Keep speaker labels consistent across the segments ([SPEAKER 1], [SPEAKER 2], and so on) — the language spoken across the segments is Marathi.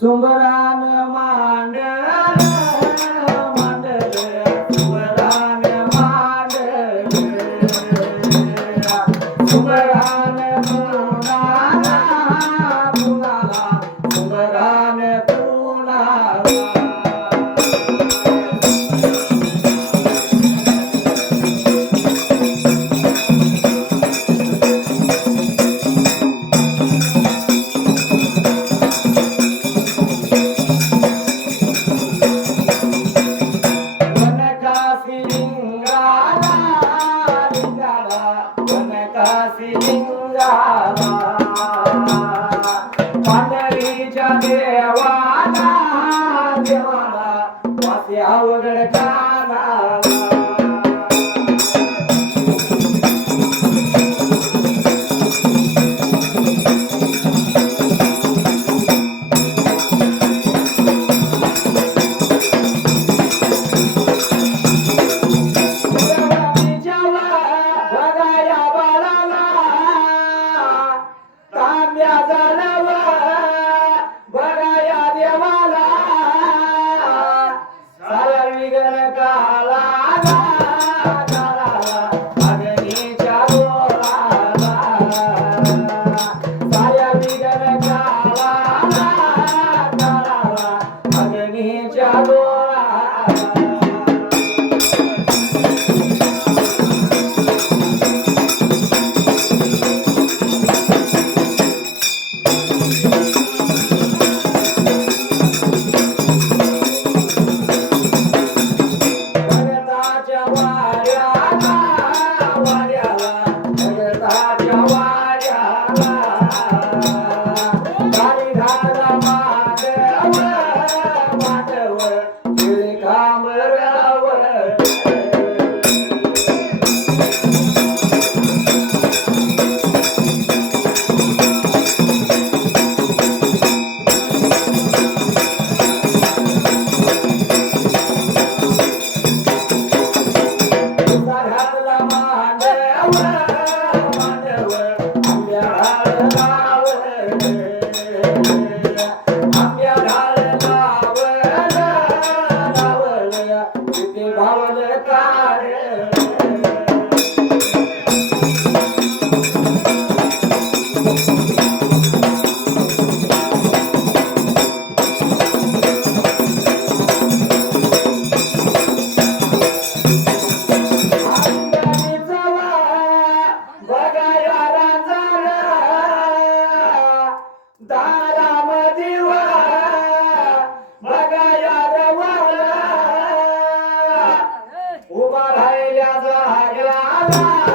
[SPEAKER 1] सुंदरान मांड पातळीच्या देवाला देवाला वासे अवघड का I'm a Amber Thank.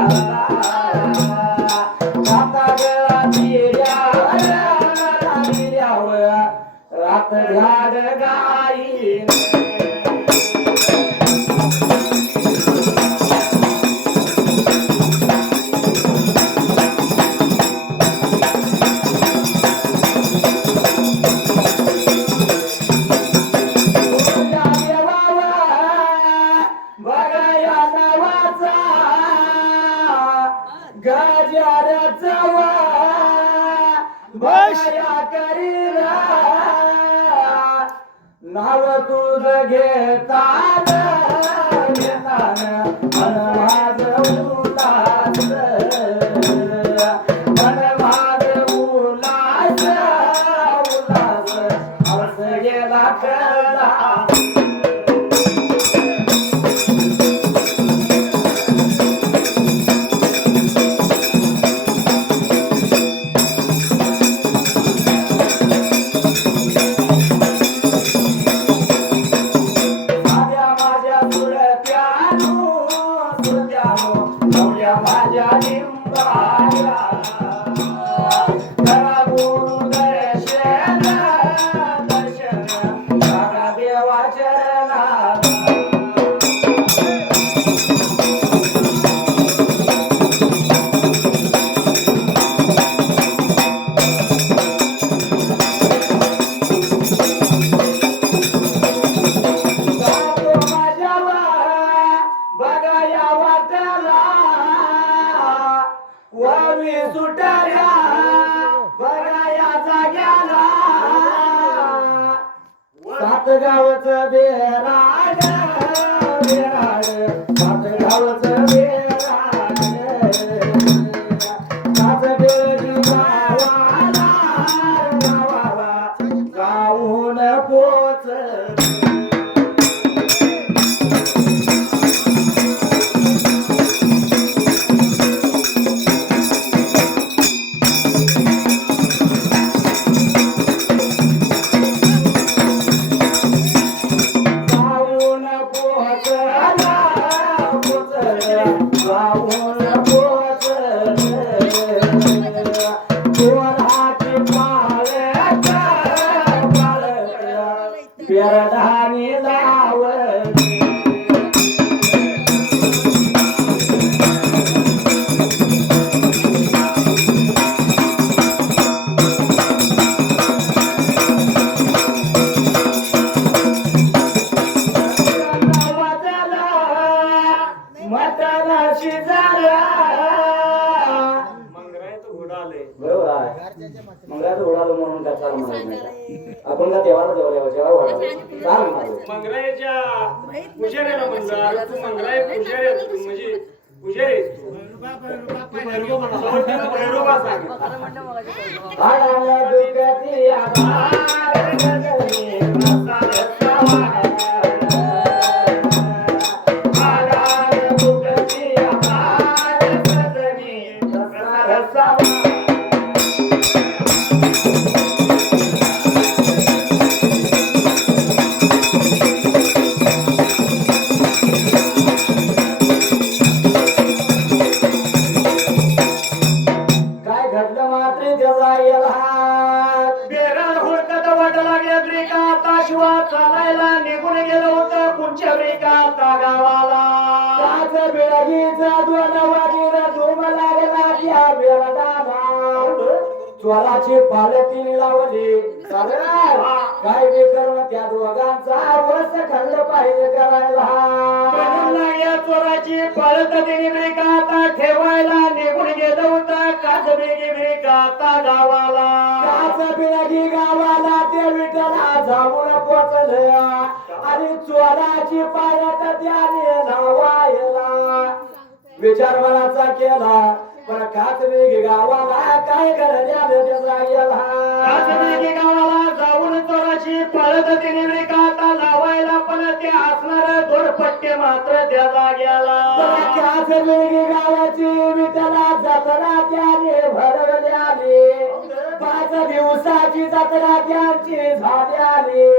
[SPEAKER 1] lá, lá, lá. घेताना मन माझ सात गावच बेराड बेराड. बेराड. उडालो म्हणून का? आपण का देवाला देवाला जेव्हा ओढालो
[SPEAKER 2] पुजाऱ्याला म्हणलं तू. मंगराय पुजारी आहेस तू, म्हणजे पुजारी भैरोबा.
[SPEAKER 1] स्वराची पालती लावली. सागर काय विकर्म त्या दोघांचा? वस खंड पाहिजे करायला.
[SPEAKER 2] या चोराची पळत तिने ब्रेका आता ठेवायला निघून गेलं होतं. काच बेगी आता गावाला.
[SPEAKER 1] काच बिळगी गावाला ते विठला जाऊन पोचलं आणि चोराची पालत त्याने लावायला. विचार मनाचा केला. पण काच बेगी गावाला काय गेला
[SPEAKER 2] बेगी गावाला जाऊन चोराची पळत तिने आता लावायला पण ते असणार दोरपट्टे मात्र त्या जाग्याला.
[SPEAKER 1] काच बेगी गावाची विठला जत्रा त्याने भरवल्याने पाच दिवसाची जत्रा त्यांची झाल्याने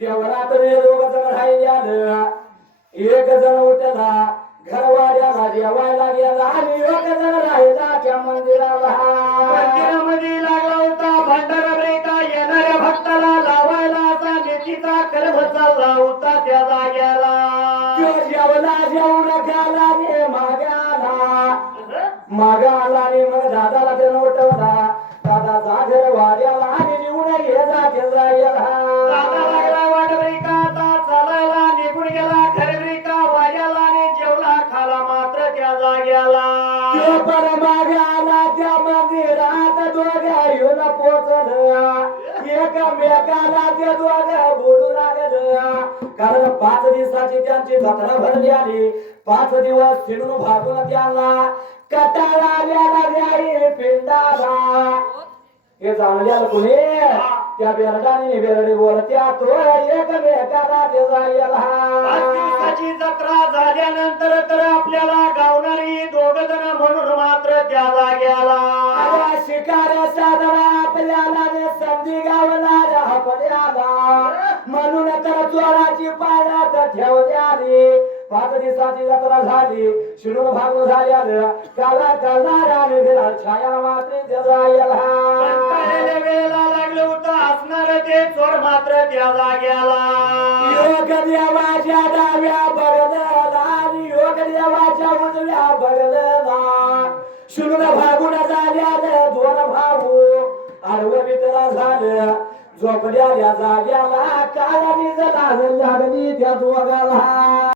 [SPEAKER 1] देवरात दोघ जण राहिल्यानं एक जण उठला घरवाड्याला जेवायला गेला. आणि एक जण राहिला त्या मंदिराला.
[SPEAKER 2] मंदिरामध्ये लागला होता भंडारा ब्रेका येणाऱ्या भक्ताला लावायला असा नेतीचा कर्म चालला होता त्या जाग्याला.
[SPEAKER 1] तो जेवला जेवण खाला ने मागाला मागाला आणि मग दादाला त्यानं उठवला. दादा जा घर वाड्याला आणि निवडा घे जा
[SPEAKER 2] दादा
[SPEAKER 1] एकमेकाला ते दोघं बोलू कारण पाच दिवसाची त्यांची जत्रा भरली आली पाच दिवस फिरून भागून त्यांना कटाळा आल्याला द्याई पिंडाला हे जाणल्याला कोणी त्या बेरडाने बेरडी बोलत्या तो एकमेकाला ते
[SPEAKER 2] दिवसाची जत्रा झाल्यानंतर तर आपल्याला गावणारी दोघ जण म्हणून मात्र त्या जाग्याला
[SPEAKER 1] शिकार साधना आपल्याला ने संधी गावला आपल्याला. म्हणून तर चोराची पाण्यात ठेवल्याने पाच दिवसाची जत्रा झाली शिणून भागून झाल्यानं काला दिला छाया मात्र
[SPEAKER 2] वेळेला लागलं होतं असणार ते चोर मात्र त्या जाग्याला
[SPEAKER 1] योग देवाच्या डाव्या बगलला योग देवाच्या उजव्या बगलला शिरून भागून झाल्यानं दोन भाऊ. आडवं विटला झालं झोपड्याला जाग्याला काला लागली त्या दोघाला.